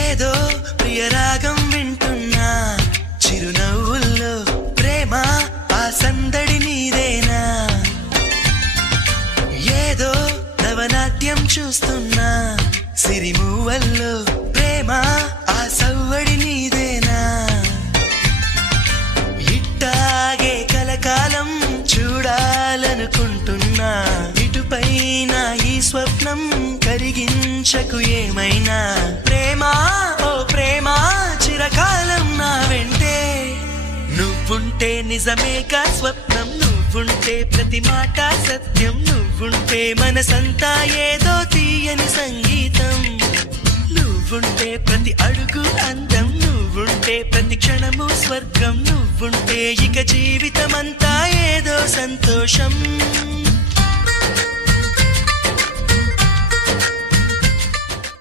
ఏదో ప్రియరాగం వింటున్నా చిరునవ్వుల్లో ప్రేమ ఆ సందడి నీదేనా ఏదో నవనాట్యం చూస్తున్నా సిరిమూవల్లో ప్రేమ ఆ సవ్వడి నీదేనా ఇట్టాగే కలకాలం చూడాలనుకుంటున్నా ఇటుపైన ఈ స్వప్నం కరిగించకు ఏమైనా ప్రేమ ఓ ప్రేమ చిరకాలం నా వెంటే నువ్వుంటే నిజమేగా స్వప్నం నువ్వుంటే ప్రతి మాట సత్యం నువ్వుంటే మనసంతా ఏదో తీయని సంగీతం నువ్వుంటే ప్రతి అడుగు అందం నువ్వుంటే ప్రతి క్షణము స్వర్గం నువ్వుంటే ఇక జీవితమంతా ఏదో సంతోషం